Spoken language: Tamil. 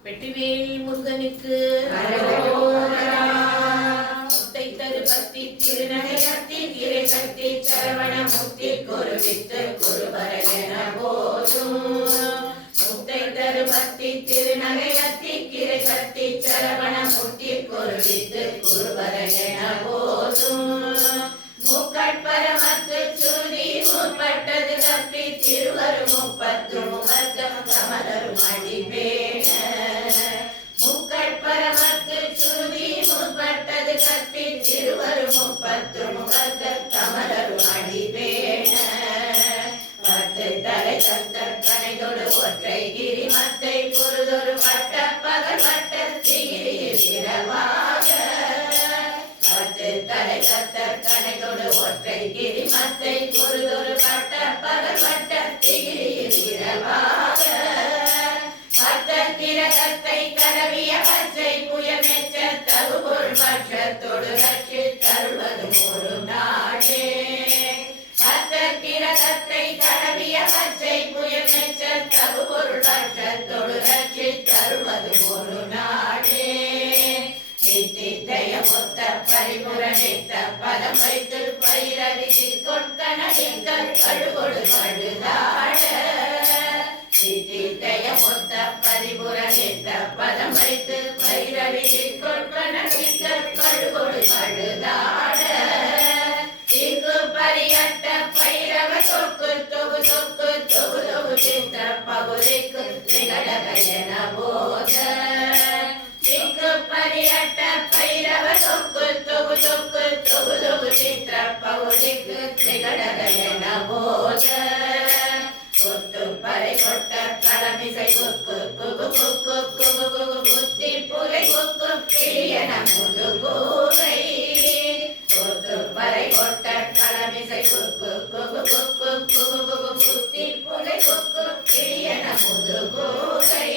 வெற்றிவேல் முருகனுக்கு முத்தை தரு பக்தி திருநகை கத்தி திரை கத்தி சரவண முக்தி குருவித்து குருவரகன போதும் முத்தை தரு பக்தி திருநகை கத்தி திரை கத்தி சரவண முக்தி குருவித்து குருவரகன போதும் முக்கட்பரமத்து சுருதி முற்பட்டது கப்பி திருவரு முப்பத்து முகர்க்கம் கமலரும் அடிவேண முக்கட்பரமத்து சுருதி முற்பட்டது கப்பி திருவரு முப்பத்து முகர்க்கம் கமலரும் அடிவேண பத்து தலை தந்த கனைதொடு ஒற்றை கிரி மத்தை பொருதொரு பட்ட பகல் பட்ட திகிரியில் இரவாக தலை கத்த கனைதொடு ஒற்றை கிரி மத்தை பொருதொரு பட்ட பகல் பட்ட திகிரியில் இரவாக பத்த திரகத்தை கடவிய பச்சை புயல் மெச்ச தகுபொருள் பட்சத்தொடு ரட்சி தருவதும் ஒரு நாடே பத்த திரகத்தை கடவிய பச்சை புயல் மெச்ச தகுபொருள் பட்சத்தொடு ரட்சி தருவதும் ஒரு நாடே நித்திய மொத்த பரிபுரணித்த பதம் வைத்து பயிரவிக்கு கொட்கணிகள் கழுகொடு கழுதாட நித்திய மொத்த பரிபுரணித்த பதம் வைத்து பயிரவிக்கு கொட்கணிகள் கழுகொடு கழுதாட இங்கு பரியட்ட பைரவ சொக்கு தொகு சொக்கு தொகு தொகு சித்த பகுதிக்கு திகழகன போத பரியட்ட பைரவ சொக்கு தொகு சொக்கு தொகு தொகு சித்திர பகுதிக்கு திகழகன போத கொத்து பறை கொட்ட களமிசை கொக்கு குகு குக்கு குகு குகு புத்தி புரை கொக்கு பிரியன முதுகூரை கொத்து பறை கொட்ட களமிசை கொக்கு குகு குக்கு குகு குகு புத்தி புரை கொக்கு பிரியன முதுகூரை